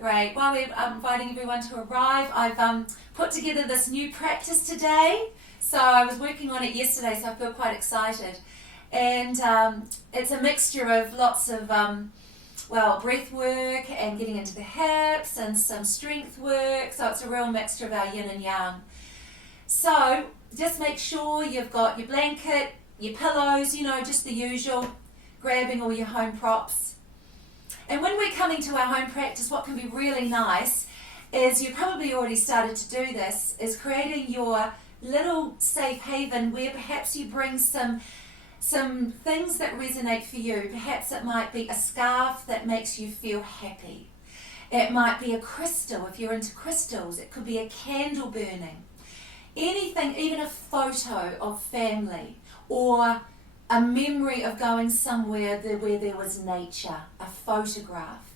Great. While we're inviting everyone to arrive, I've put together this new practice today. So I was working on it yesterday, so I feel quite excited. And it's a mixture of lots of, breath work and getting into the hips and some strength work. So it's a real mixture of our yin and yang. So just make sure you've got your blanket, your pillows, just the usual, grabbing all your home props. And when we're coming to our home practice, what can be really nice is, you probably already started to do this, is creating your little safe haven where perhaps you bring some things that resonate for you. Perhaps it might be a scarf that makes you feel happy. It might be a crystal if you're into crystals. It could be a candle burning. Anything, even a photo of family or a memory of going somewhere where there was nature, a photograph,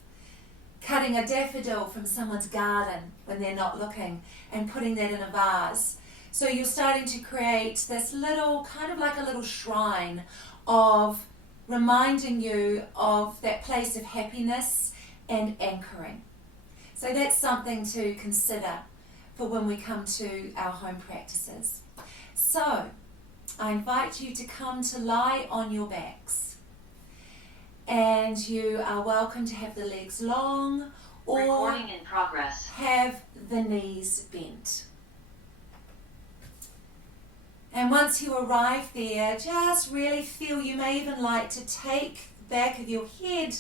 cutting a daffodil from someone's garden when they're not looking and putting that in a vase. So you're starting to create this little, kind of like a little shrine of reminding you of that place of happiness and anchoring. So that's something to consider for when we come to our home practices. So I invite you to come to lie on your backs, and you are welcome to have the legs long or Recording in progress. have the knees bent. And once you arrive there, just really feel, you may even like to take the back of your head,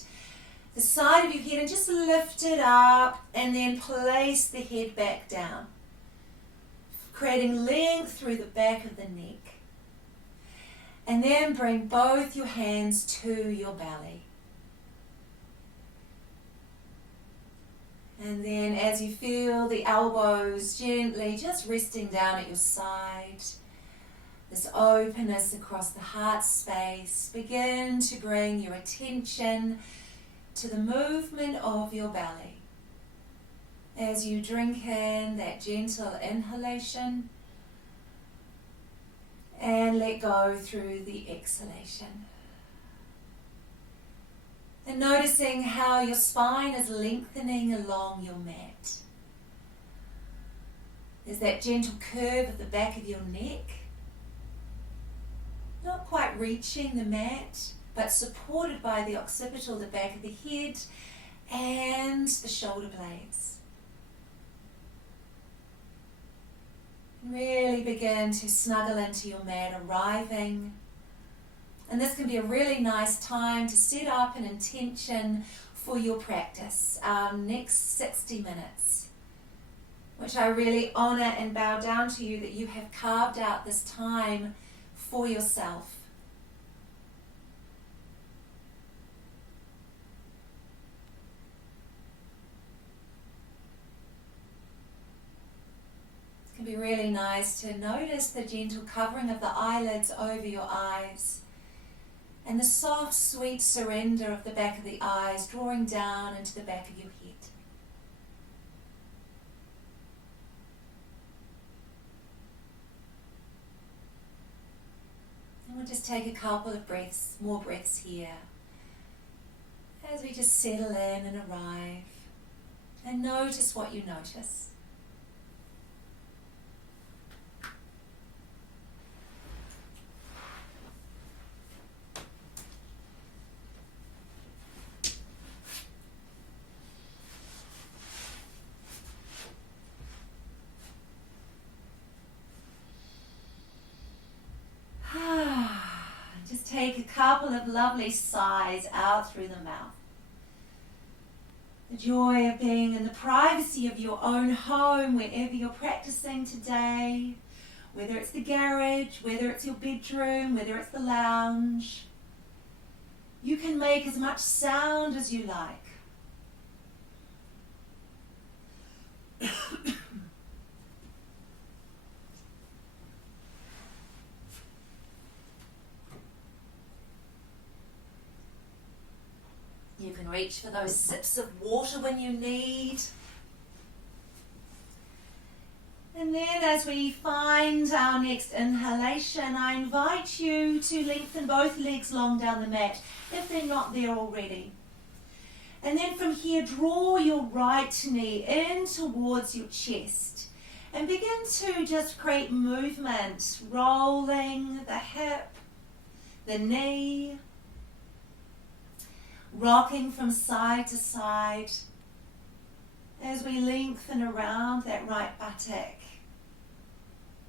the side of your head, and just lift it up and then place the head back down, creating length through the back of the neck. And then bring both your hands to your belly. And then as you feel the elbows gently just resting down at your side, this openness across the heart space, begin to bring your attention to the movement of your belly. As you drink in that gentle inhalation and let go through the exhalation. And noticing how your spine is lengthening along your mat. There's that gentle curve at the back of your neck. Not quite reaching the mat, but supported by the occipital, the back of the head, and the shoulder blades. Really begin to snuggle into your mat, arriving. And this can be a really nice time to set up an intention for your practice, next 60 minutes, which I really honor and bow down to you that you have carved out this time for yourself. It can be really nice to notice the gentle covering of the eyelids over your eyes and the soft, sweet surrender of the back of the eyes drawing down into the back of your head. And we'll just take a couple of breaths, more breaths here, as we just settle in and arrive and notice what you notice. Just take a couple of lovely sighs out through the mouth. The joy of being in the privacy of your own home, wherever you're practicing today, whether it's the garage, whether it's your bedroom, whether it's the lounge. You can make as much sound as you like. You can reach for those sips of water when you need. And then as we find our next inhalation, I invite you to lengthen both legs long down the mat if they're not there already. And then from here, draw your right knee in towards your chest. And begin to just create movement, rolling the hip, the knee, rocking from side to side as we lengthen around that right buttock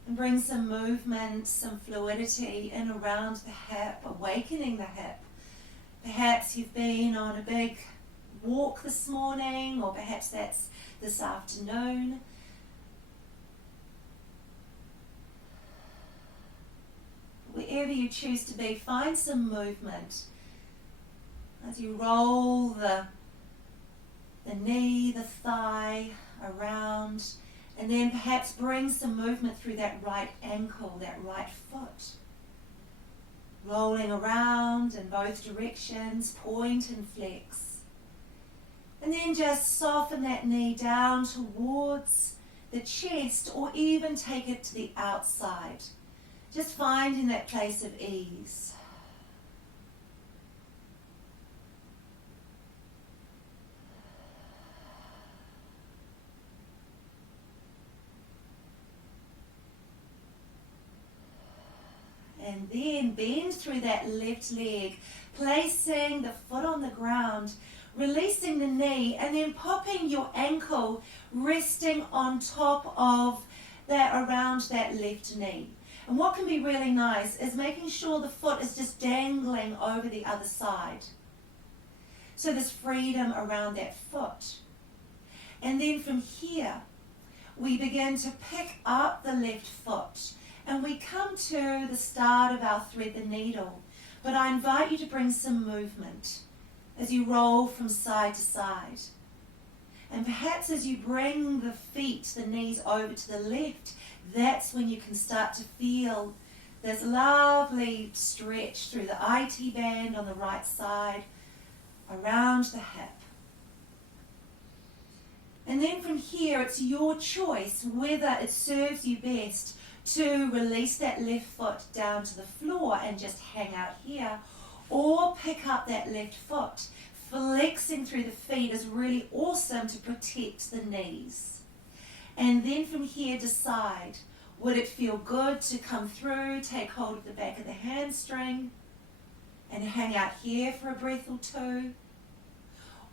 and bring some movement, some fluidity in around the hip, awakening the hip. Perhaps you've been on a big walk this morning, or perhaps that's this afternoon. Wherever you choose to be, find some movement as you roll the knee, the thigh around, and then perhaps bring some movement through that right ankle, that right foot. Rolling around in both directions, point and flex. And then just soften that knee down towards the chest, or even take it to the outside. Just finding that place of ease. And then bend through that left leg, placing the foot on the ground, releasing the knee, and then popping your ankle, resting on top of that, around that left knee. And what can be really nice is making sure the foot is just dangling over the other side. So there's freedom around that foot. And then from here, we begin to pick up the left foot. And we come to the start of our thread the needle. But I invite you to bring some movement as you roll from side to side. And perhaps as you bring the feet, the knees over to the left, that's when you can start to feel this lovely stretch through the IT band on the right side, around the hip. And then from here, it's your choice whether it serves you best to release that left foot down to the floor and just hang out here, or pick up that left foot. Flexing through the feet is really awesome to protect the knees. And then from here, decide, would it feel good to come through, take hold of the back of the hamstring and hang out here for a breath or two?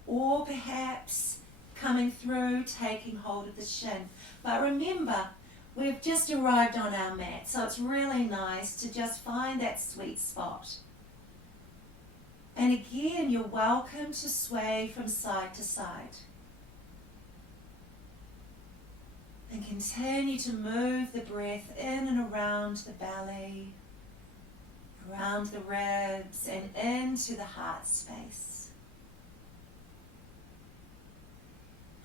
Or perhaps coming through, taking hold of the shin. But remember, we've just arrived on our mat, so it's really nice to just find that sweet spot. And again, you're welcome to sway from side to side. And continue to move the breath in and around the belly, around the ribs, and into the heart space.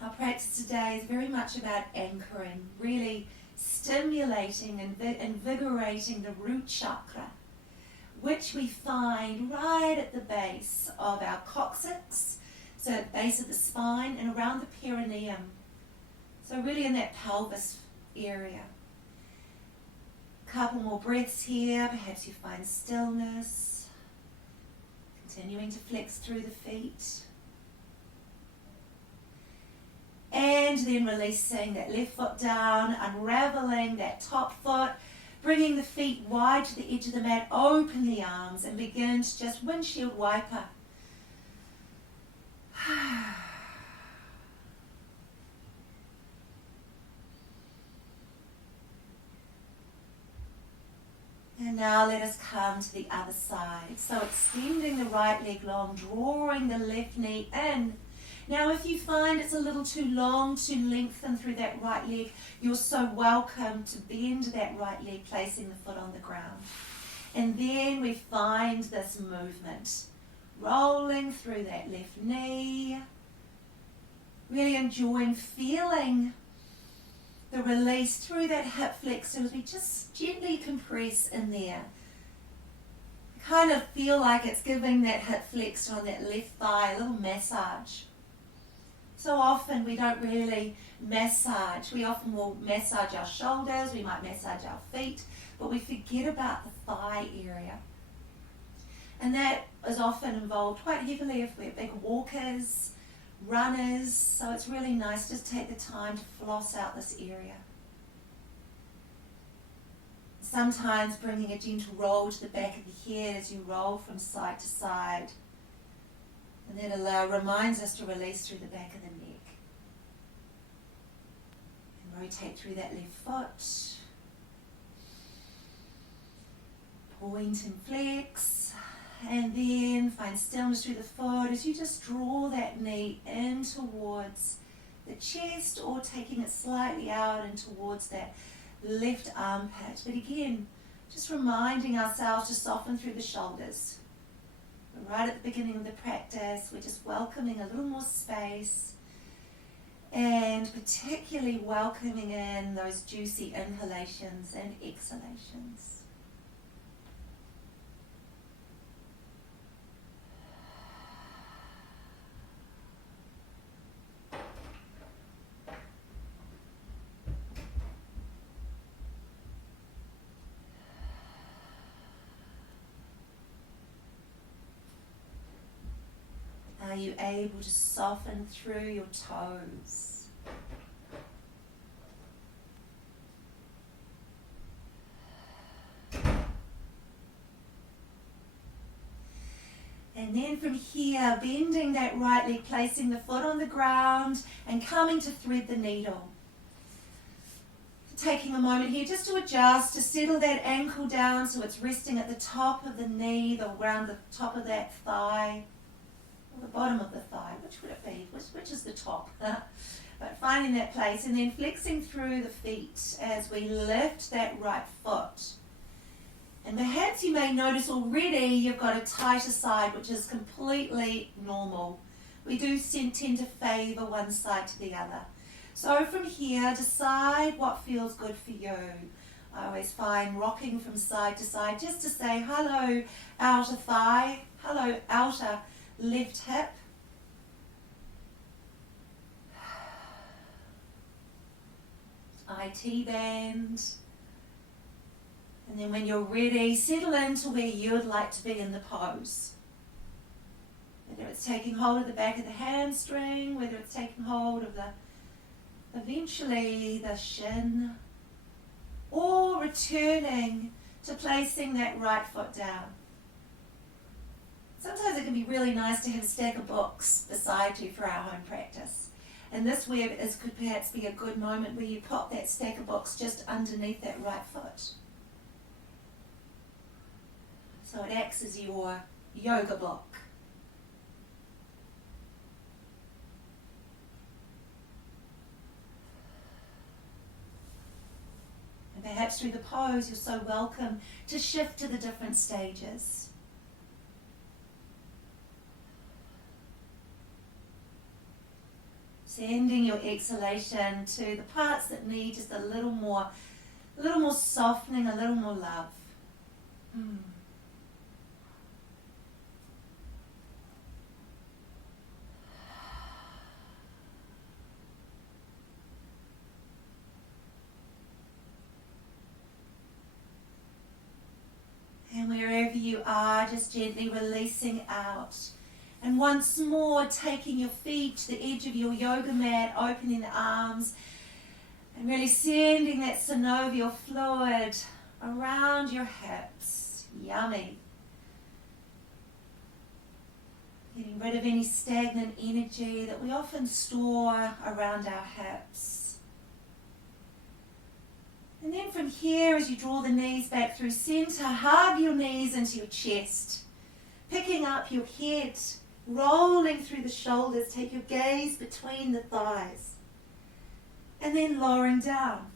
Our practice today is very much about anchoring, really stimulating and invigorating the root chakra, which we find right at the base of our coccyx, so at the base of the spine and around the perineum. So really in that pelvis area. A couple more breaths here, perhaps you find stillness, continuing to flex through the feet. And then releasing that left foot down, unraveling that top foot, bringing the feet wide to the edge of the mat, open the arms and begin to just windshield wiper. And now let us come to the other side. So extending the right leg long, drawing the left knee in. Now if you find it's a little too long to lengthen through that right leg, you're so welcome to bend that right leg, placing the foot on the ground. And then we find this movement, rolling through that left knee, really enjoying feeling the release through that hip flexor as we just gently compress in there. Kind of feel like it's giving that hip flexor on that left thigh a little massage. So often we don't really massage. We often will massage our shoulders, we might massage our feet, but we forget about the thigh area. And that is often involved quite heavily if we're big walkers, runners, so it's really nice. Just take the time to floss out this area. Sometimes bringing a gentle roll to the back of the head as you roll from side to side. And that reminds us to release through the back of the neck. And rotate through that left foot. Point and flex. And then find stillness through the foot as you just draw that knee in towards the chest, or taking it slightly out and towards that left armpit. But again, just reminding ourselves to soften through the shoulders. Right at the beginning of the practice, we're just welcoming a little more space, and particularly welcoming in those juicy inhalations and exhalations. Are you able to soften through your toes? And then from here, bending that right leg, placing the foot on the ground and coming to thread the needle. Taking a moment here just to adjust, to settle that ankle down so it's resting at the top of the knee, around the top of that thigh. The bottom of the thigh, which would it be? Which is the top? But finding that place, and then flexing through the feet as we lift that right foot. And perhaps you may notice already you've got a tighter side, which is completely normal. We do tend to favour one side to the other. So from here, decide what feels good for you. I always find rocking from side to side just to say hello outer thigh, hello outer left hip. IT band. And then when you're ready, settle into where you would like to be in the pose. Whether it's taking hold of the back of the hamstring, whether it's taking hold of eventually the shin, or returning to placing that right foot down. Sometimes it can be really nice to have a stack of books beside you for our home practice. And this could perhaps be a good moment where you pop that stack of books just underneath that right foot. So it acts as your yoga block. And perhaps through the pose, you're so welcome to shift to the different stages. Sending your exhalation to the parts that need just a little more softening, a little more love. And wherever you are, just gently releasing out. And once more, taking your feet to the edge of your yoga mat, opening the arms, and really sending that synovial fluid around your hips. Yummy. Getting rid of any stagnant energy that we often store around our hips. And then from here, as you draw the knees back through center, hug your knees into your chest. Picking up your head, rolling through the shoulders, take your gaze between the thighs. And then lowering down.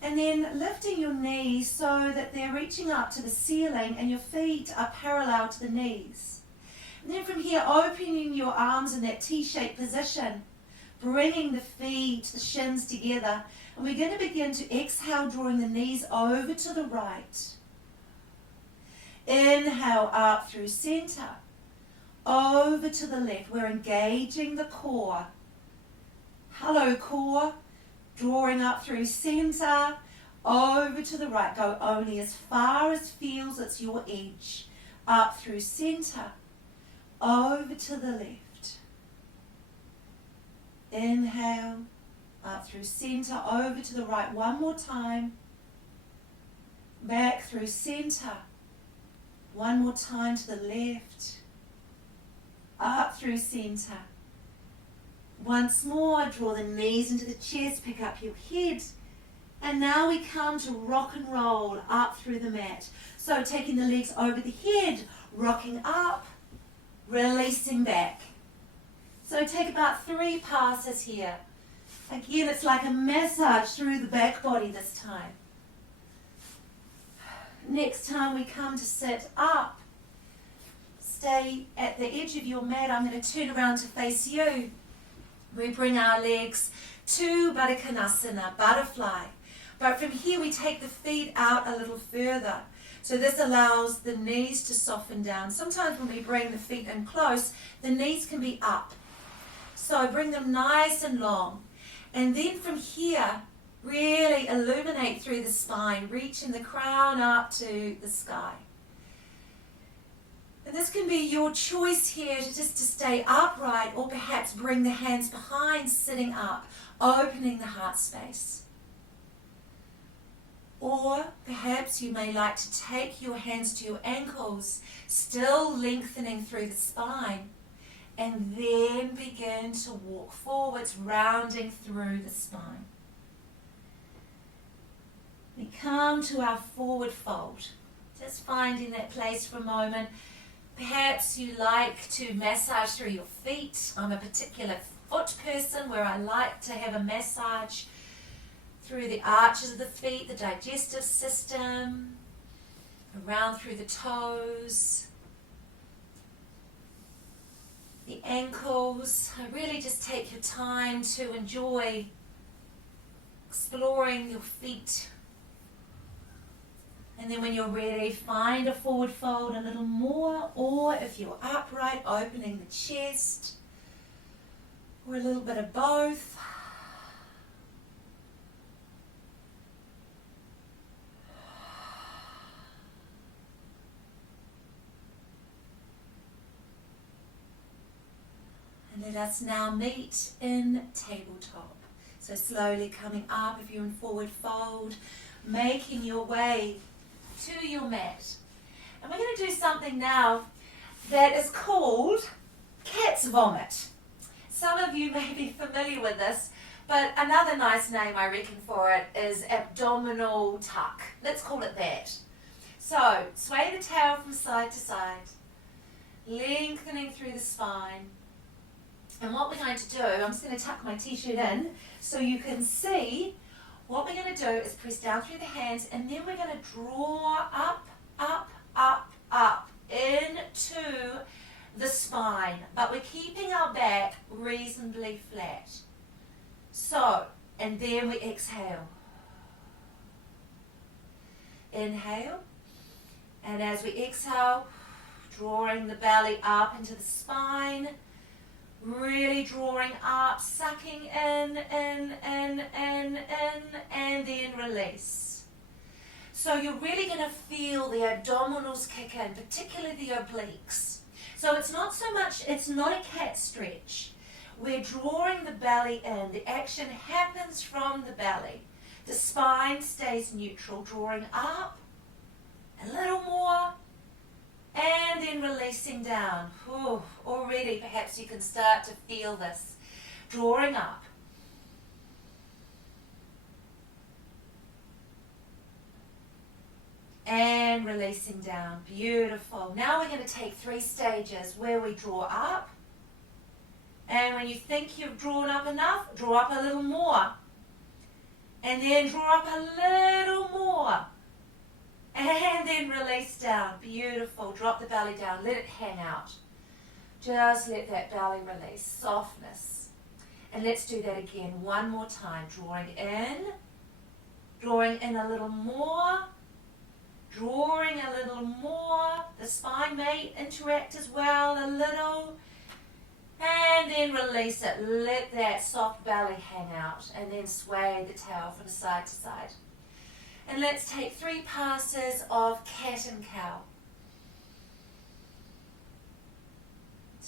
And then lifting your knees so that they're reaching up to the ceiling and your feet are parallel to the knees. And then from here, opening your arms in that T-shaped position, bringing the feet, the shins together. And we're going to begin to exhale, drawing the knees over to the right. Inhale up through center. Over to the left. We're engaging the core. Hello, core. Drawing up through center. Over to the right. Go only as far as feels it's your edge. Up through center. Over to the left. Inhale, up through center, over to the right one more time. Back through center. One more time to the left. Up through center. Once more, draw the knees into the chest, pick up your head. And now we come to rock and roll up through the mat. So taking the legs over the head, rocking up, releasing back. So take about 3 passes here. Again, it's like a massage through the back body this time. Next time we come to sit up, stay at the edge of your mat. I'm going to turn around to face you. We bring our legs to Baddha Konasana, butterfly. But from here we take the feet out a little further. So this allows the knees to soften down. Sometimes when we bring the feet in close, the knees can be up. So bring them nice and long. And then from here, really illuminate through the spine, reaching the crown up to the sky. And this can be your choice here to stay upright, or perhaps bring the hands behind, sitting up, opening the heart space. Or perhaps you may like to take your hands to your ankles, still lengthening through the spine, and then begin to walk forwards, rounding through the spine. We come to our forward fold, just finding that place for a moment. Perhaps you like to massage through your feet. I'm a particular foot person where I like to have a massage through the arches of the feet, the digestive system, around through the toes, the ankles. Really just take your time to enjoy exploring your feet. And then when you're ready, find a forward fold a little more, or if you're upright, opening the chest, or a little bit of both. And let us now meet in tabletop. So slowly coming up if you're in forward fold, making your way to your mat. And we're going to do something now that is called cat's vomit. Some of you may be familiar with this, but another nice name I reckon for it is abdominal tuck. Let's call it that. So sway the tail from side to side, lengthening through the spine. And what we're going to do, I'm just going to tuck my t-shirt in so you can see. What we're going to do is press down through the hands, and then we're going to draw up, up, up, up into the spine. But we're keeping our back reasonably flat. So, and then we exhale. Inhale. And as we exhale, drawing the belly up into the spine. Really drawing up, sucking in, and then release. So you're really going to feel the abdominals kick in, particularly the obliques. So it's not a cat stretch. We're drawing the belly in. The action happens from the belly. The spine stays neutral, drawing up, a little more, and then releasing down. Ooh, already perhaps you can start to feel this. Drawing up. And releasing down. Beautiful. Now we're going to take 3 stages where we draw up. And when you think you've drawn up enough, draw up a little more. And then draw up a little more. And then release down. Beautiful. Drop the belly down. Let it hang out. Just let that belly release. Softness. And let's do that again. One more time. Drawing in a little more. Drawing a little more. The spine may interact as well a little. And then release it. Let that soft belly hang out. And then sway the tail from side to side. And let's take 3 passes of cat and cow.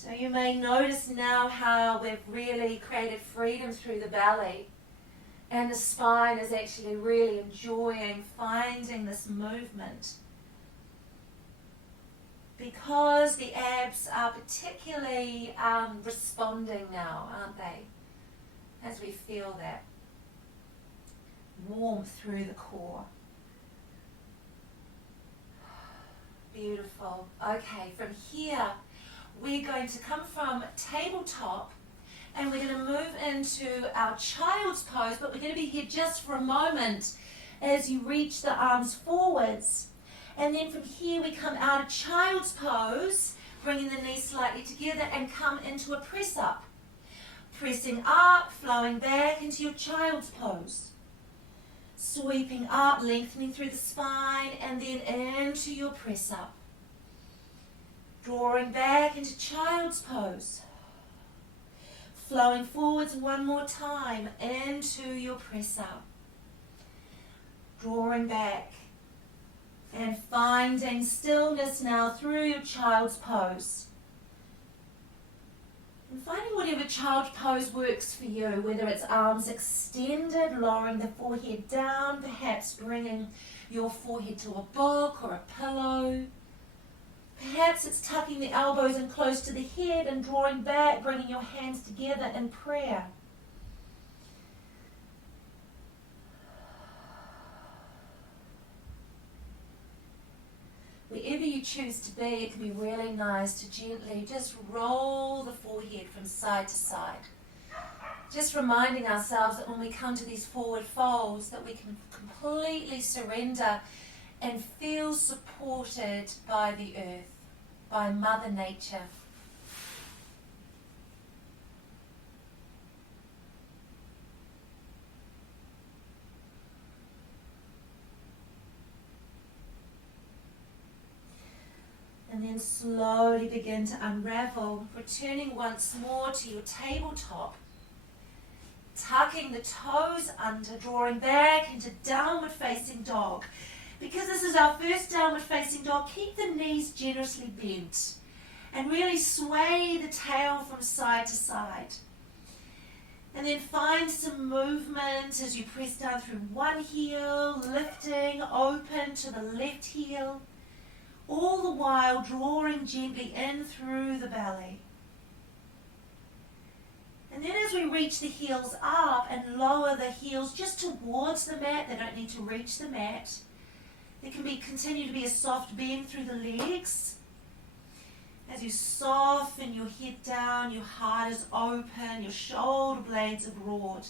So you may notice now how we've really created freedom through the belly, and the spine is actually really enjoying finding this movement, because the abs are particularly responding now, aren't they? As we feel that warmth through the core. Beautiful. Okay, from here we're going to come from tabletop and we're going to move into our child's pose, but we're going to be here just for a moment as you reach the arms forwards. And then from here we come out of child's pose, bringing the knees slightly together and come into a press up. Pressing up, flowing back into your child's pose. Sweeping up, lengthening through the spine, and then into your press up. Drawing back into child's pose. Flowing forwards one more time into your press up. Drawing back. And finding stillness now through your child's pose. And finding whatever child pose works for you, whether it's arms extended, lowering the forehead down, perhaps bringing your forehead to a book or a pillow. Perhaps it's tucking the elbows in close to the head and drawing back, bringing your hands together in prayer. Wherever you choose to be, it can be really nice to gently just roll the forehead from side to side. Just reminding ourselves that when we come to these forward folds, that we can completely surrender and feel supported by the earth, by Mother Nature. And then slowly begin to unravel, returning once more to your tabletop. Tucking the toes under, drawing back into downward facing dog. Because this is our first downward facing dog, keep the knees generously bent. And really sway the tail from side to side. And then find some movement as you press down through one heel, lifting open to the left heel. All the while drawing gently in through the belly. And then as we reach the heels up and lower the heels just towards the mat, they don't need to reach the mat. There can continue to be a soft bend through the legs. As you soften your head down, your heart is open, your shoulder blades are broad.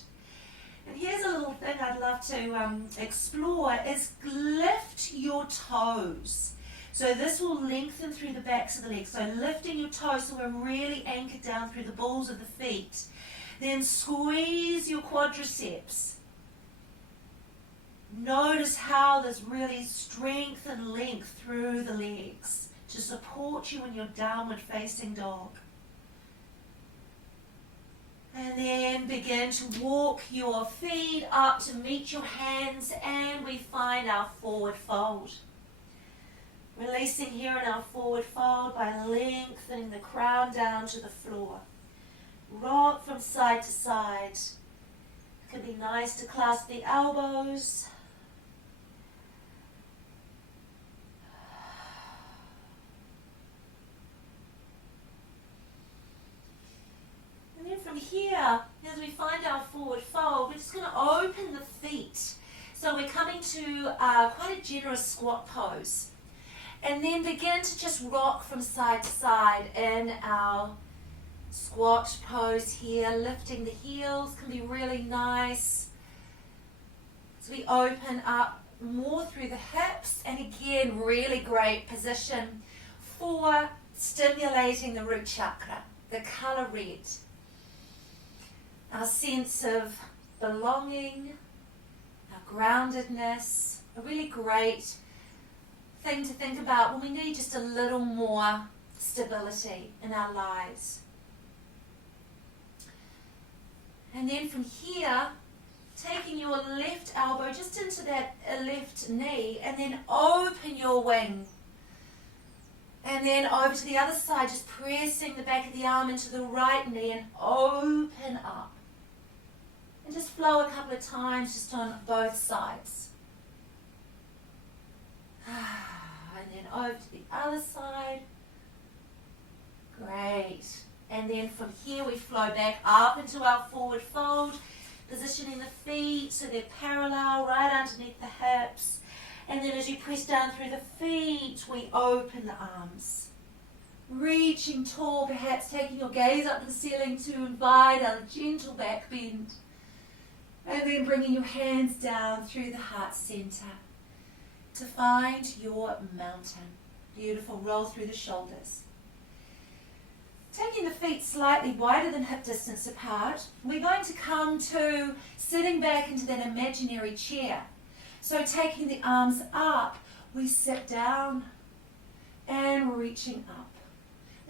And here's a little thing I'd love to explore is lift your toes. So this will lengthen through the backs of the legs. So lifting your toes so we're really anchored down through the balls of the feet. Then squeeze your quadriceps. Notice how there's really strength and length through the legs to support you in your downward facing dog. And then begin to walk your feet up to meet your hands, and we find our forward fold. Releasing here in our forward fold by lengthening the crown down to the floor. Rock from side to side. It can be nice to clasp the elbows. And then from here, as we find our forward fold, we're just going to open the feet. So we're coming to quite a generous squat pose. And then begin to just rock from side to side in our squat pose here. Lifting the heels can be really nice. So we open up more through the hips, and again, really great position for stimulating the root chakra, the color red. Our sense of belonging, our groundedness, a really great thing to think about when we need just a little more stability in our lives. And then from here, taking your left elbow just into that left knee, and then open your wing And then over to the other side, just pressing the back of the arm into the right knee and open up. And just flow a couple of times just on both sides. And then over to the other side. Great. And then from here we flow back up into our forward fold, positioning the feet so they're parallel right underneath the hips. And then as you press down through the feet, we open the arms. Reaching tall, perhaps taking your gaze up to the ceiling to invite a gentle back bend. And then bringing your hands down through the heart center to find your mountain. Beautiful. Roll through the shoulders. Taking the feet slightly wider than hip distance apart, we're going to come to sitting back into that imaginary chair. So taking the arms up, we sit down and reaching up.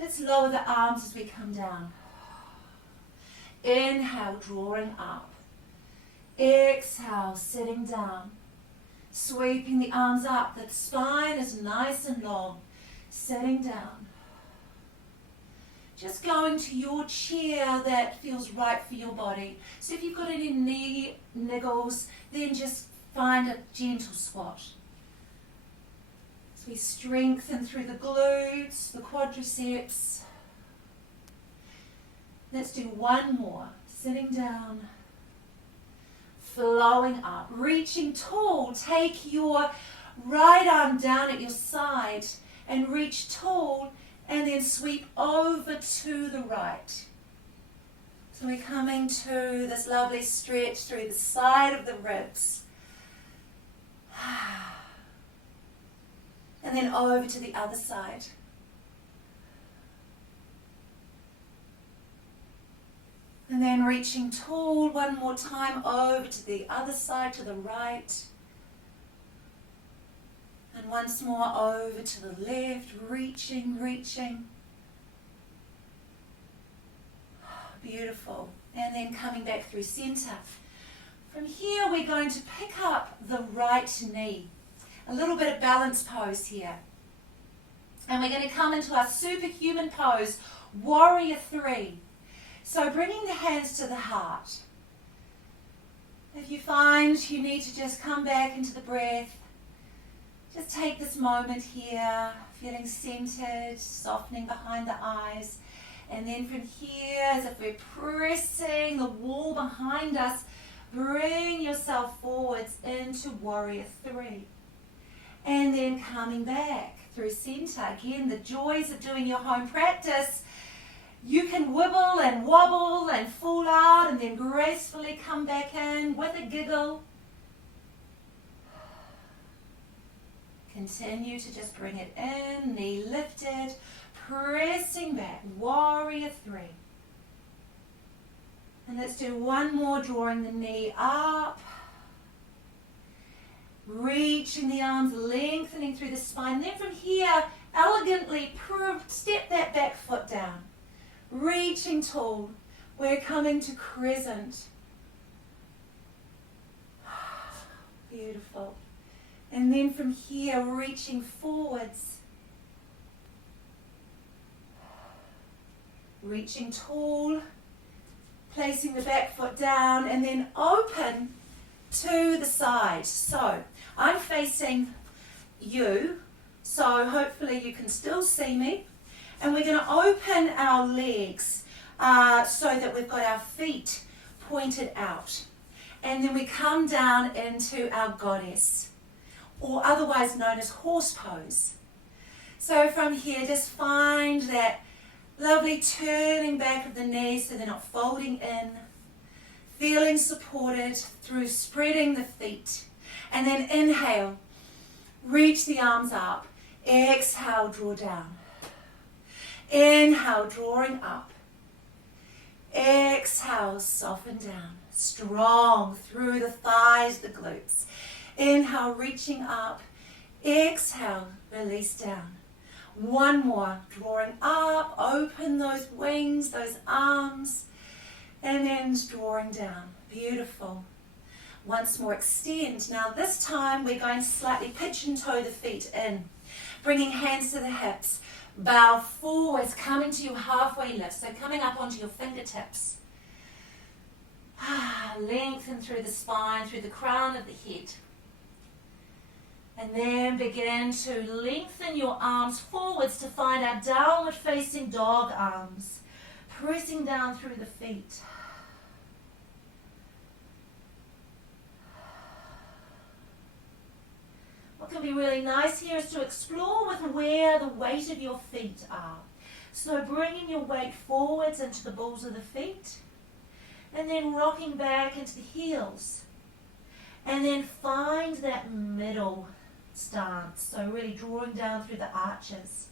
Let's lower the arms as we come down. Inhale, drawing up. Exhale, sitting down. Sweeping the arms up. The spine is nice and long. Sitting down. Just going to your chair that feels right for your body. So if you've got any knee niggles, then just find a gentle squat. So we strengthen through the glutes, the quadriceps. Let's do one more. Sitting down, flowing up, reaching tall. Take your right arm down at your side and reach tall, and then sweep over to the right. So we're coming to this lovely stretch through the side of the ribs. And then over to the other side. And then reaching tall one more time over to the other side, to the right. And once more over to the left, reaching. Beautiful. And then coming back through center. From here, we're going to pick up the right knee. A little bit of balance pose here. And we're going to come into our superhuman pose, Warrior 3. So bringing the hands to the heart. If you find you need to just come back into the breath, just take this moment here, feeling centered, softening behind the eyes. And then from here, as if we're pressing the wall behind us, bring yourself forwards into Warrior 3. And then coming back through center. Again, the joys of doing your home practice. You can wibble and wobble and fall out and then gracefully come back in with a giggle. Continue to just bring it in, knee lifted, pressing back, Warrior 3. And let's do one more, drawing the knee up. Reaching the arms, lengthening through the spine. Then from here, elegantly step that back foot down. Reaching tall. We're coming to crescent. Beautiful. And then from here, reaching forwards. Reaching tall. Placing the back foot down and then open to the side. So I'm facing you, so hopefully you can still see me. And we're going to open our legs so that we've got our feet pointed out. And then we come down into our goddess, or otherwise known as horse pose. So from here, just find that lovely turning back of the knees so they're not folding in. Feeling supported through spreading the feet. And then inhale, reach the arms up. Exhale, draw down. Inhale, drawing up. Exhale, soften down. Strong through the thighs, the glutes. Inhale, reaching up. Exhale, release down. One more, drawing up. Open those wings, those arms. And then drawing down. Beautiful. Once more, extend. Now this time we're going to slightly pitch and toe the feet in. Bringing hands to the hips. Bow forwards, coming to your halfway lift, so coming up onto your fingertips. Lengthen through the spine, through the crown of the head. And then begin to lengthen your arms forwards to find our downward facing dog arms. Pressing down through the feet. What can be really nice here is to explore with where the weight of your feet are. So bringing your weight forwards into the balls of the feet. And then rocking back into the heels. And then find that middle stance. So really drawing down through the arches.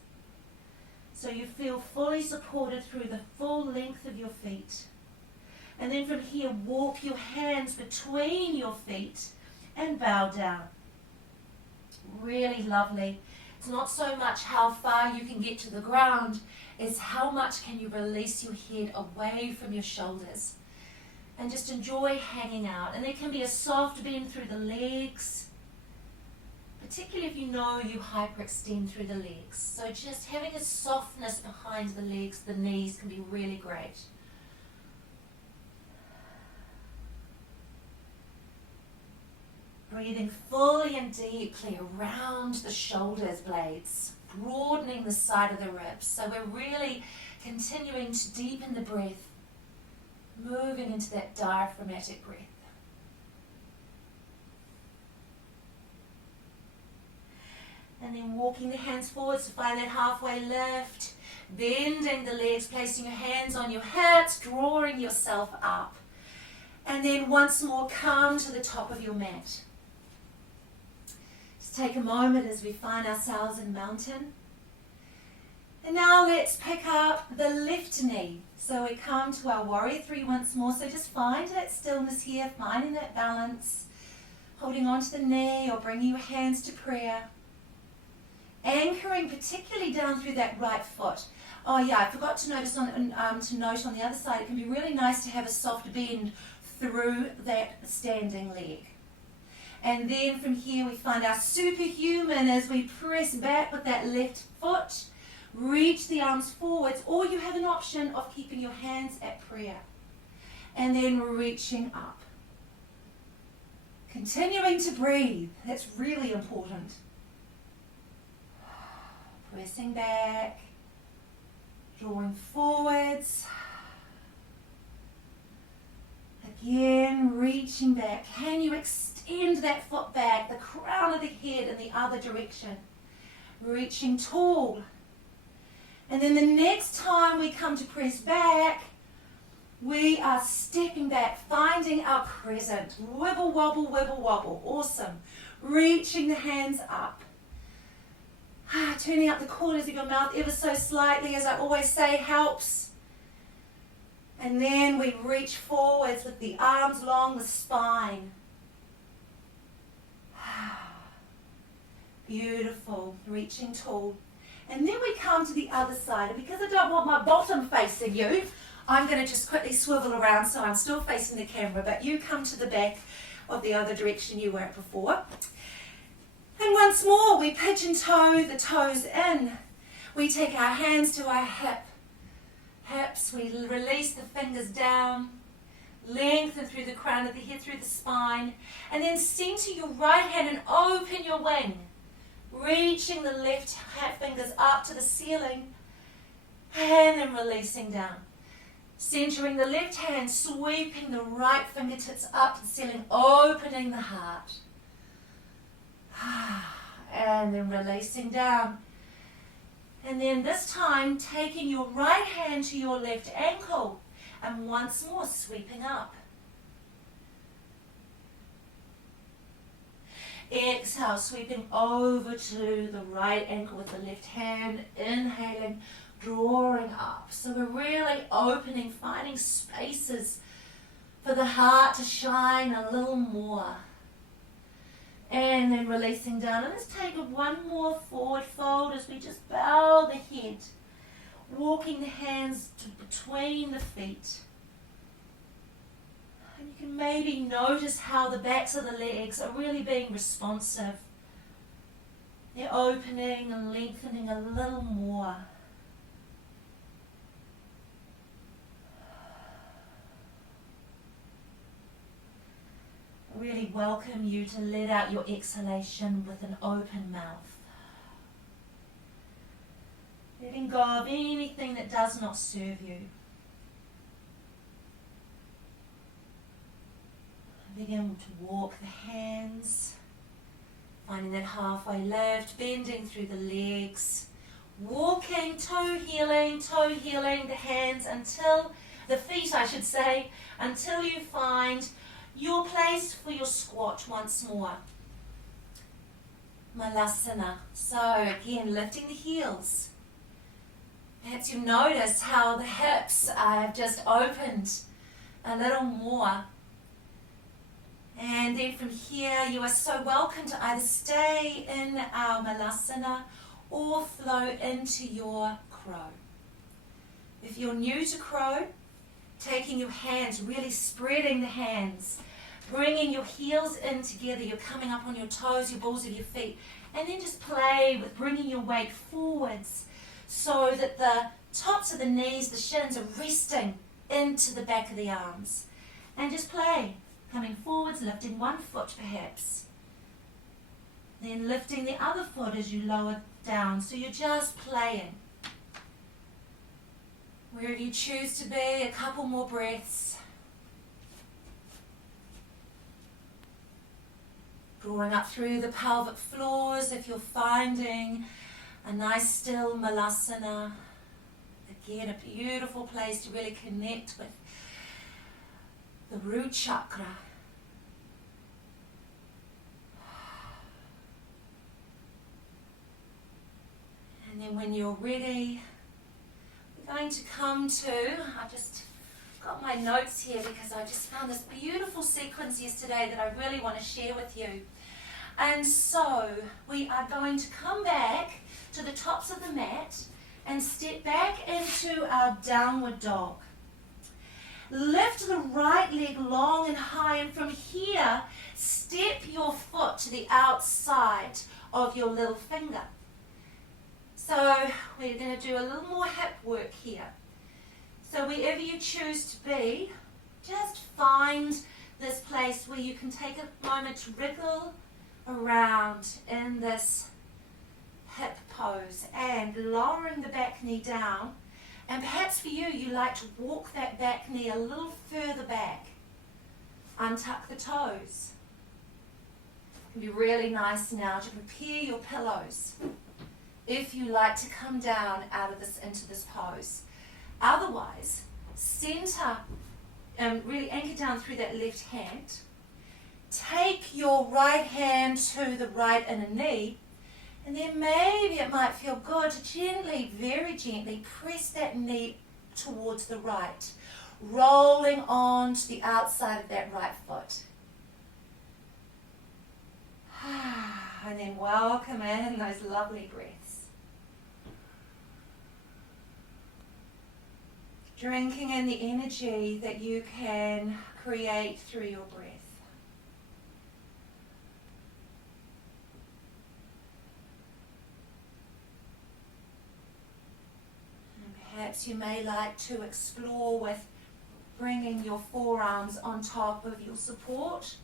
So you feel fully supported through the full length of your feet. And then from here, walk your hands between your feet and bow down. Really lovely. It's not so much how far you can get to the ground, it's how much can you release your head away from your shoulders. And just enjoy hanging out. And there can be a soft bend through the legs, particularly if you know you hyperextend through the legs. So just having a softness behind the legs, the knees can be really great. Breathing fully and deeply around the shoulders blades, broadening the side of the ribs. So we're really continuing to deepen the breath, moving into that diaphragmatic breath. And then walking the hands forwards to find that halfway lift, bending the legs, placing your hands on your hips, drawing yourself up. And then once more come to the top of your mat. Just take a moment as we find ourselves in mountain. And now let's pick up the left knee. So we come to our warrior three once more. So just find that stillness here, finding that balance, holding on to the knee or bringing your hands to prayer. Anchoring particularly down through that right foot. Oh yeah, I forgot to note on the other side, it can be really nice to have a soft bend through that standing leg. And then from here we find our superhuman as we press back with that left foot, reach the arms forwards, or you have an option of keeping your hands at prayer. And then reaching up. Continuing to breathe, that's really important. Pressing back, drawing forwards. Again, reaching back. Can you extend that foot back, the crown of the head in the other direction? Reaching tall. And then the next time we come to press back, we are stepping back, finding our present. Wibble, wobble, wibble, wobble. Awesome. Reaching the hands up. Turning up the corners of your mouth ever so slightly, as I always say, helps. And then we reach forwards with the arms along the spine. Beautiful. Reaching tall. And then we come to the other side. And because I don't want my bottom facing you, I'm going to just quickly swivel around so I'm still facing the camera, but you come to the back of the other direction you were at before. And once more, we pigeon toe the toes in. We take our hands to our hips. We release the fingers down. Lengthen through the crown of the head, through the spine. And then center your right hand and open your wing. Reaching the left fingers up to the ceiling. And then releasing down. Centering the left hand, sweeping the right fingertips up to the ceiling, opening the heart. And then releasing down. And then this time taking your right hand to your left ankle and once more sweeping up. Exhale, sweeping over to the right ankle with the left hand, inhaling, drawing up. So we're really opening, finding spaces for the heart to shine a little more. And then releasing down. And let's take one more forward fold as we just bow the head. Walking the hands between the feet. And you can maybe notice how the backs of the legs are really being responsive. They're opening and lengthening a little more. really welcome you to let out your exhalation with an open mouth. Letting go of anything that does not serve you. Begin to walk the hands, finding that halfway lift, bending through the legs, walking, toe healing the hands until, the feet I should say, until you find your place for your squat once more. Malasana. So again, lifting the heels. Perhaps you notice how the hips have just opened a little more. And then from here, you are so welcome to either stay in our Malasana or flow into your crow. If you're new to crow, taking your hands, really spreading the hands, bringing your heels in together, you're coming up on your toes, your balls of your feet, and then just play with bringing your weight forwards so that the tops of the knees, the shins are resting into the back of the arms. And just play. Coming forwards, lifting one foot perhaps. Then lifting the other foot as you lower down. So you're just playing. Wherever you choose to be, a couple more breaths. Drawing up through the pelvic floors if you're finding a nice still Malasana. Again, a beautiful place to really connect with the root chakra. And then when you're ready, we're going to come to, I just got my notes here because I just found this beautiful sequence yesterday that I really want to share with you. And so we are going to come back to the tops of the mat and step back into our downward dog. Lift the right leg long and high, and from here, step your foot to the outside of your little finger. So we're going to do a little more hip work here. So wherever you choose to be, just find this place where you can take a moment to wriggle around in this hip pose and lowering the back knee down. And perhaps for you, you like to walk that back knee a little further back. Untuck the toes. It can be really nice now to prepare your pillows if you like to come down out of this into this pose. Otherwise, center and really anchor down through that left hand. Take your right hand to the right inner knee. And then maybe it might feel good to gently, very gently, press that knee towards the right, rolling on to the outside of that right foot. And then welcome in those lovely breaths. Drinking in the energy that you can create through your breath. Perhaps you may like to explore with bringing your forearms on top of your support.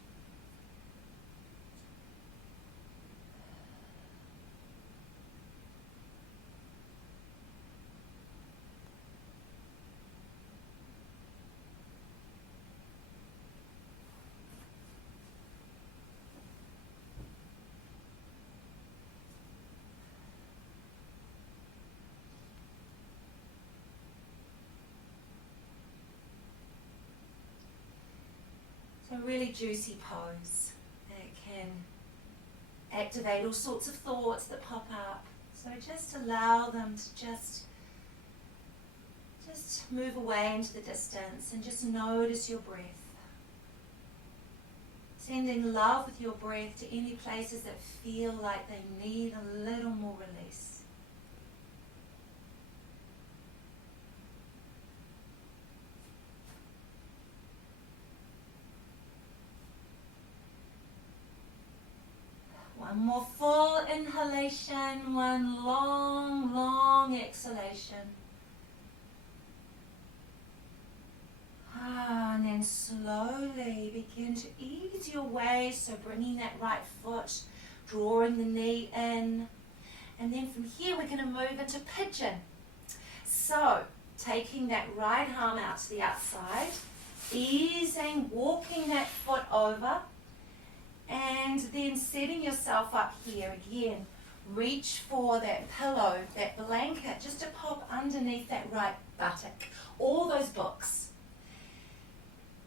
A really juicy pose. It can activate all sorts of thoughts that pop up. So just allow them to just move away into the distance and just notice your breath. Sending love with your breath to any places that feel like they need a little more release. One more full inhalation, one long, long exhalation. And then slowly begin to ease your way. So bringing that right foot, drawing the knee in. And then from here we're going to move into pigeon. So taking that right arm out to the outside, easing, walking that foot over, and then setting yourself up here again. Reach for that pillow, that blanket, just to pop underneath that right buttock. All those books.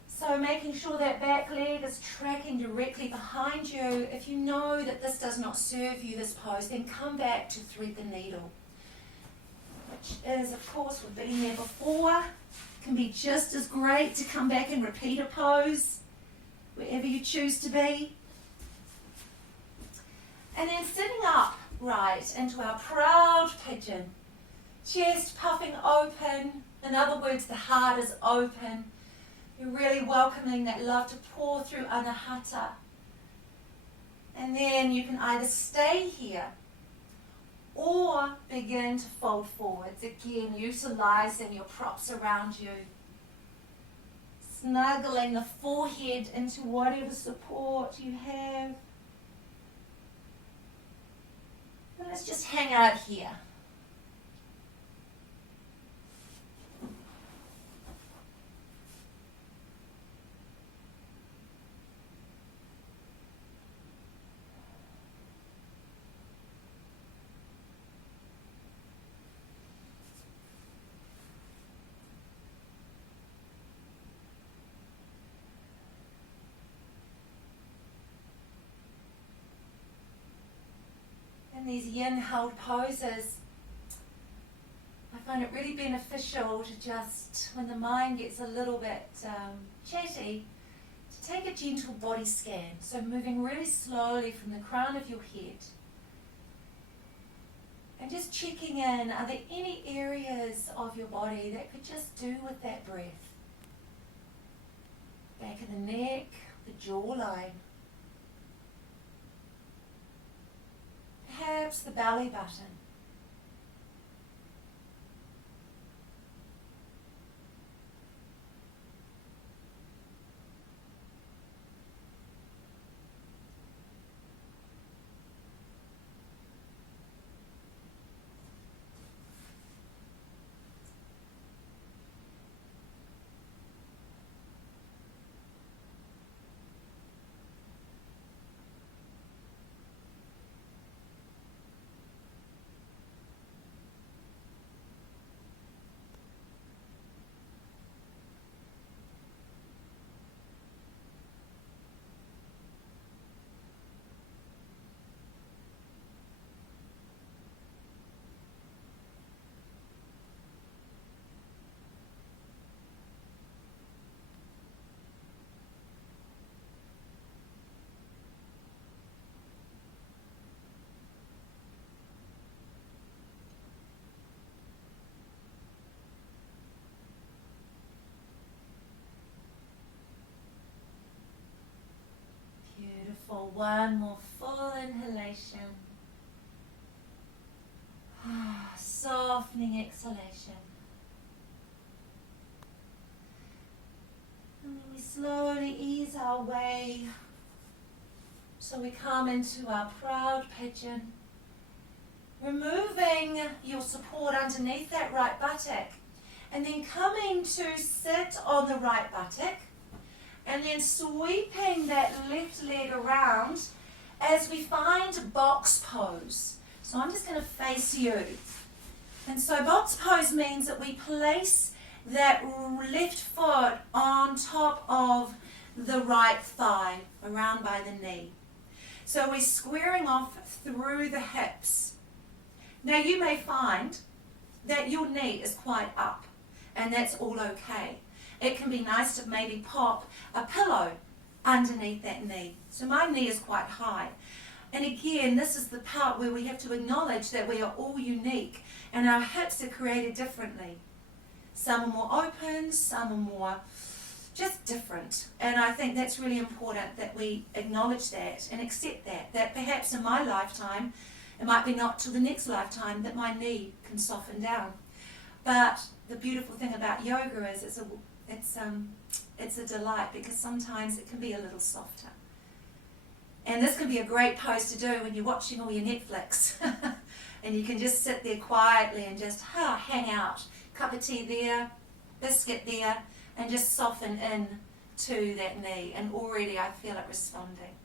So making sure that back leg is tracking directly behind you. If you know that this does not serve you, this pose, then come back to thread the needle. Which is, of course, we've been there before. Can be just as great to come back and repeat a pose, wherever you choose to be. And then sitting up right into our proud pigeon. Chest puffing open. In other words, the heart is open. You're really welcoming that love to pour through Anahata. And then you can either stay here or begin to fold forwards. Again, utilizing your props around you. Snuggling the forehead into whatever support you have. And let's just hang out here. These yin-held poses, I find it really beneficial to just, when the mind gets a little bit chatty, to take a gentle body scan. So moving really slowly from the crown of your head. And just checking in, are there any areas of your body that could just do with that breath? Back of the neck, the jawline. Perhaps the belly button. Beautiful. One more full inhalation. Softening exhalation. And then we slowly ease our way. So we come into our proud pigeon. Removing your support underneath that right buttock. And then coming to sit on the right buttock. And then sweeping that left leg around as we find box pose. So I'm just going to face you. And so box pose means that we place that left foot on top of the right thigh, around by the knee. So we're squaring off through the hips. Now you may find that your knee is quite up, and that's all okay. It can be nice to maybe pop a pillow underneath that knee. So my knee is quite high. And again, this is the part where we have to acknowledge that we are all unique and our hips are created differently. Some are more open, some are more just different. And I think that's really important that we acknowledge that and accept that perhaps in my lifetime, it might be not till the next lifetime that my knee can soften down. But the beautiful thing about yoga is it's a delight because sometimes it can be a little softer. And this can be a great pose to do when you're watching all your Netflix. And you can just sit there quietly and just hang out. Cup of tea there, biscuit there, and just soften in to that knee. And already I feel it responding.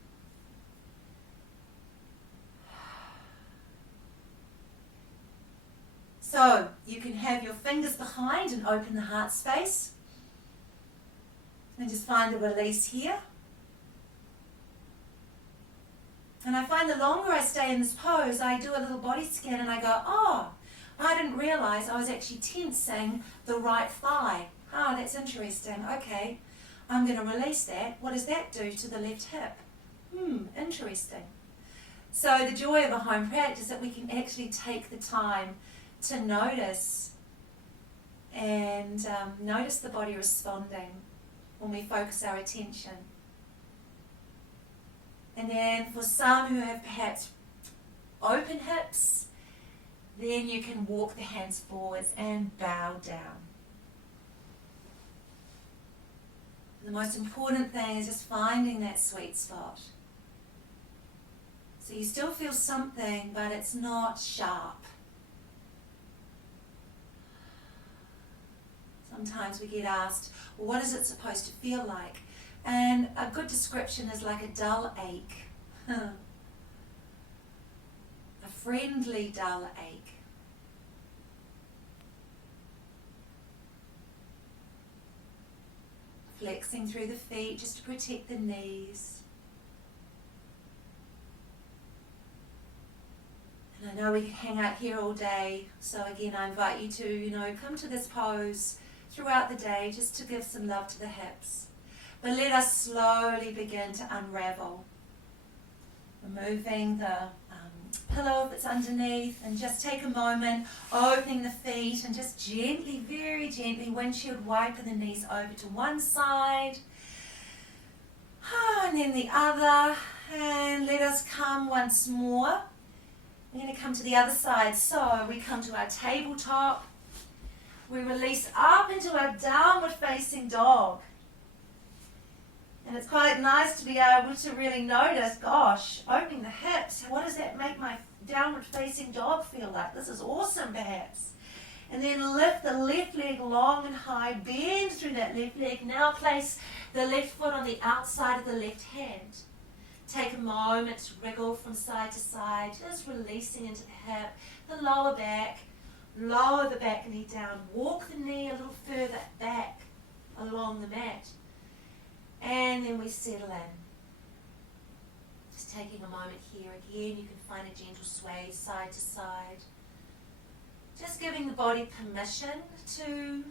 So you can have your fingers behind and open the heart space. And just find the release here. And I find the longer I stay in this pose, I do a little body scan and I go, oh, I didn't realize I was actually tensing the right thigh. That's interesting. Okay, I'm going to release that. What does that do to the left hip? Interesting. So the joy of a home practice is that we can actually take the time to notice and notice the body responding when we focus our attention. And then for some who have perhaps open hips, then you can walk the hands forwards and bow down. The most important thing is just finding that sweet spot. So you still feel something, but it's not sharp. Sometimes we get asked, well, what is it supposed to feel like? And a good description is like a dull ache. A friendly dull ache. Flexing through the feet just to protect the knees. And I know we can hang out here all day, so again I invite you to, come to this pose throughout the day just to give some love to the hips. But let us slowly begin to unravel. Removing the pillow that's underneath and just take a moment, opening the feet and just gently, very gently, windshield wiper the knees over to one side. And then the other. And let us come once more. We're going to come to the other side. So we come to our tabletop. We release up into our downward facing dog. And it's quite nice to be able to really notice, gosh, opening the hips, what does that make my downward facing dog feel like? This is awesome perhaps. And then lift the left leg long and high, bend through that left leg. Now place the left foot on the outside of the left hand. Take a moment to wriggle from side to side, just releasing into the hip, the lower back, lower the back knee down, walk the knee a little further back along the mat. And then we settle in. Just taking a moment here again, you can find a gentle sway side to side. Just giving the body permission to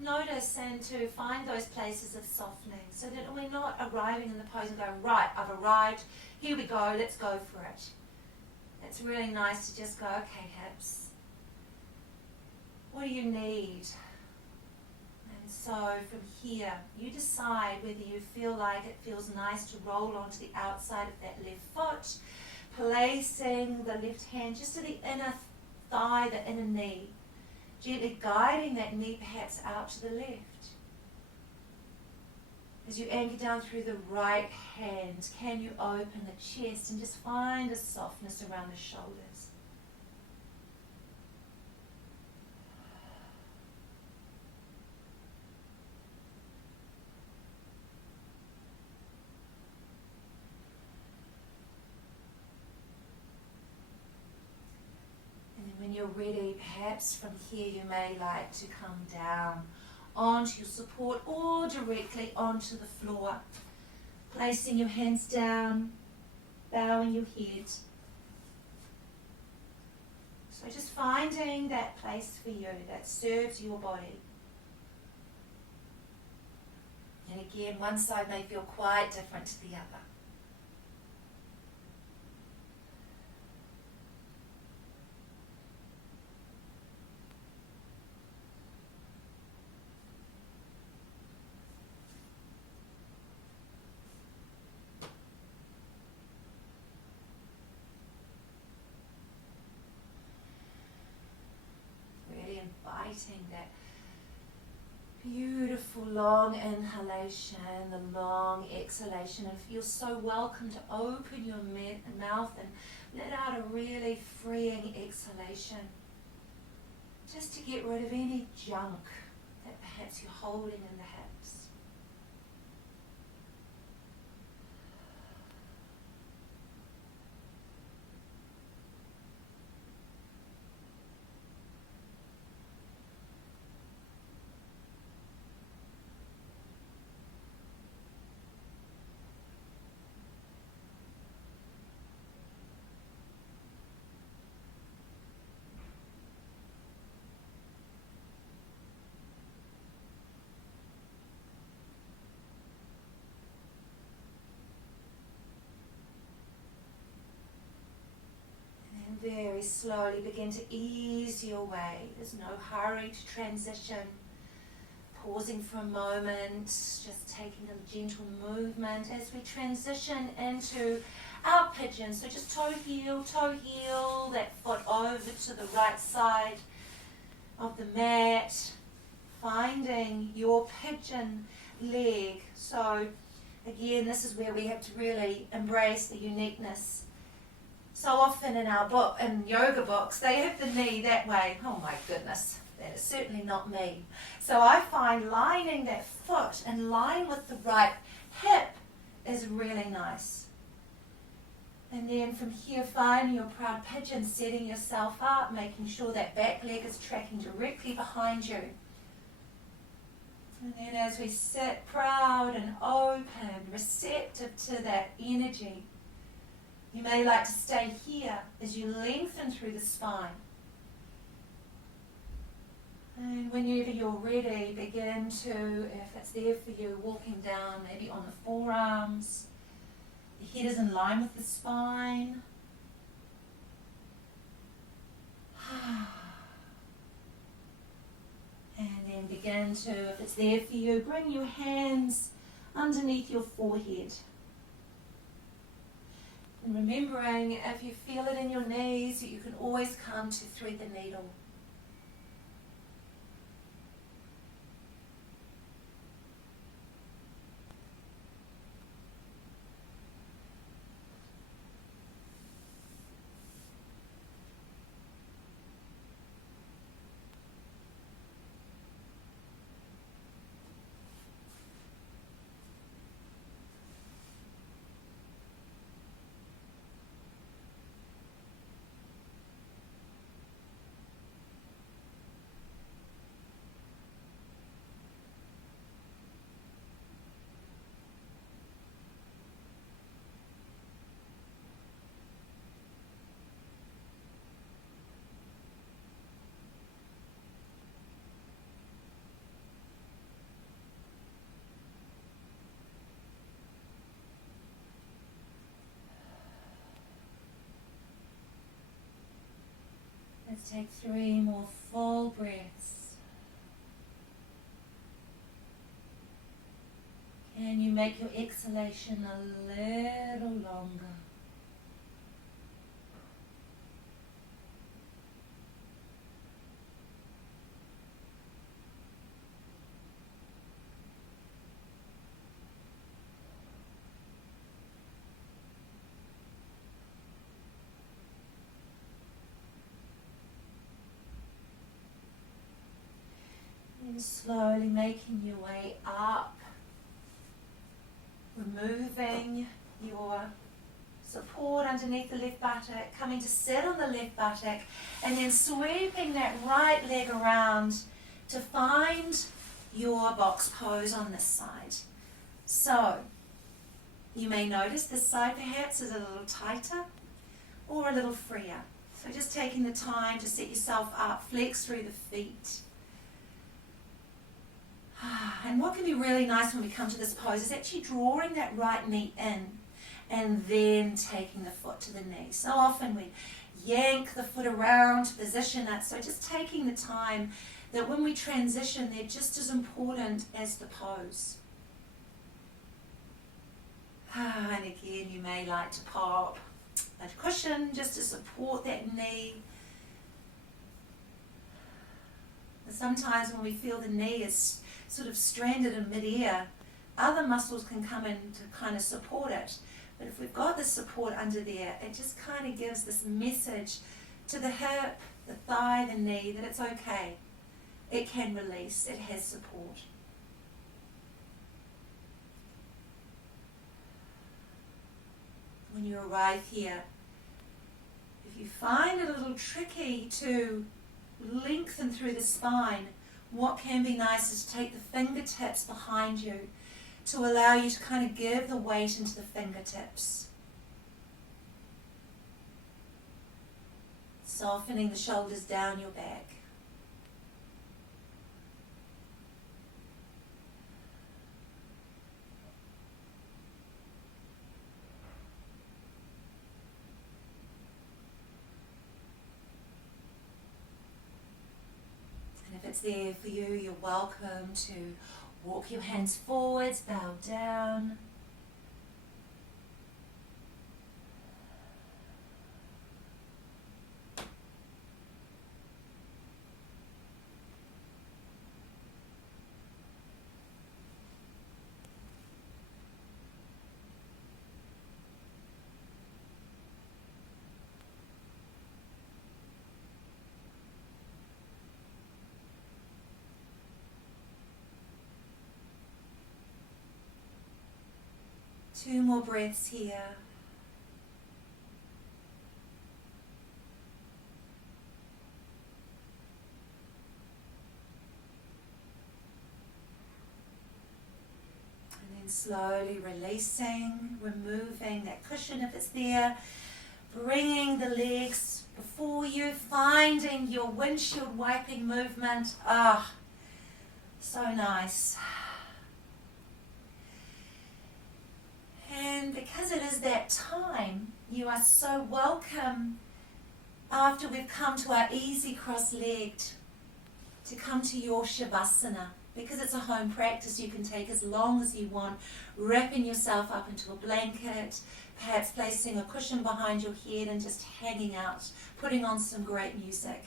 notice and to find those places of softening so that we're not arriving in the pose and going, right, I've arrived, here we go, let's go for it. It's really nice to just go, okay, hips, what do you need? So from here, you decide whether you feel like it feels nice to roll onto the outside of that left foot, placing the left hand just to the inner thigh, the inner knee, gently guiding that knee perhaps out to the left. As you anchor down through the right hand, can you open the chest and just find a softness around the shoulders? When you're ready, perhaps from here you may like to come down onto your support or directly onto the floor. Placing your hands down, bowing your head. So just finding that place for you that serves your body. And again, one side may feel quite different to the other. Inviting that beautiful long inhalation, the long exhalation, and feel so welcome to open your mouth and let out a really freeing exhalation, just to get rid of any junk that perhaps you're holding in the hips. Very slowly begin to ease your way. There's no hurry to transition. Pausing for a moment, just taking a gentle movement as we transition into our pigeon. So just toe heel, that foot over to the right side of the mat, finding your pigeon leg. So again, this is where we have to really embrace the uniqueness. So often in yoga books, they have the knee that way. Oh my goodness, that is certainly not me. So I find lining that foot in line with the right hip is really nice. And then from here, finding your proud pigeon, setting yourself up, making sure that back leg is tracking directly behind you. And then as we sit proud and open, receptive to that energy, you may like to stay here as you lengthen through the spine. And whenever you're ready, begin to, if it's there for you, walking down maybe on the forearms. The head is in line with the spine. And then begin to, if it's there for you, bring your hands underneath your forehead. And remembering, if you feel it in your knees, you can always come to thread the needle. Let's take 3 more full breaths. Can you make your exhalation a little longer? And slowly making your way up, removing your support underneath the left buttock, coming to sit on the left buttock, and then sweeping that right leg around to find your box pose on this side. So, you may notice this side perhaps is a little tighter or a little freer. So just taking the time to set yourself up, flex through the feet. And what can be really nice when we come to this pose is actually drawing that right knee in and then taking the foot to the knee. So often we yank the foot around to position it. So just taking the time that when we transition, they're just as important as the pose. And again, you may like to pop a cushion just to support that knee. Sometimes when we feel the knee is sort of stranded in midair, other muscles can come in to kind of support it. But if we've got this support under there, it just kind of gives this message to the hip, the thigh, the knee, that it's okay. It can release. It has support. When you arrive here, if you find it a little tricky to lengthen through the spine, what can be nice is to take the fingertips behind you to allow you to kind of give the weight into the fingertips. Softening the shoulders down your back. And if it's there for you, you're welcome to walk your hands forwards, bow down. Two more breaths here. And then slowly releasing, removing that cushion if it's there, bringing the legs before you, finding your windshield wiping movement. Ah, so nice. And because it is that time, you are so welcome, after we've come to our easy cross-legged, to come to your Shavasana. Because it's a home practice, you can take as long as you want, wrapping yourself up into a blanket, perhaps placing a cushion behind your head and just hanging out, putting on some great music.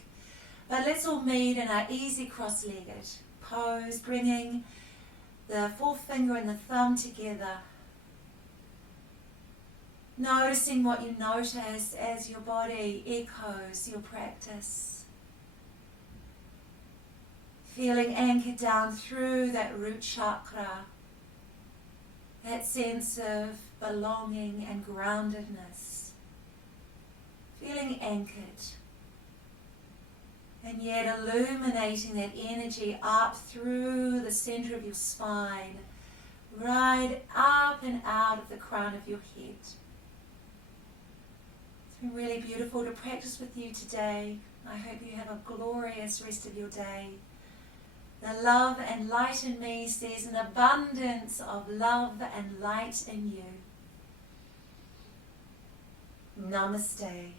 But let's all meet in our easy cross-legged pose, bringing the forefinger and the thumb together. Noticing what you notice as your body echoes your practice. Feeling anchored down through that root chakra, that sense of belonging and groundedness. Feeling anchored. And yet illuminating that energy up through the center of your spine, right up and out of the crown of your head. It's been really beautiful to practice with you today. I hope you have a glorious rest of your day. The love and light in me sees an abundance of love and light in you. Namaste.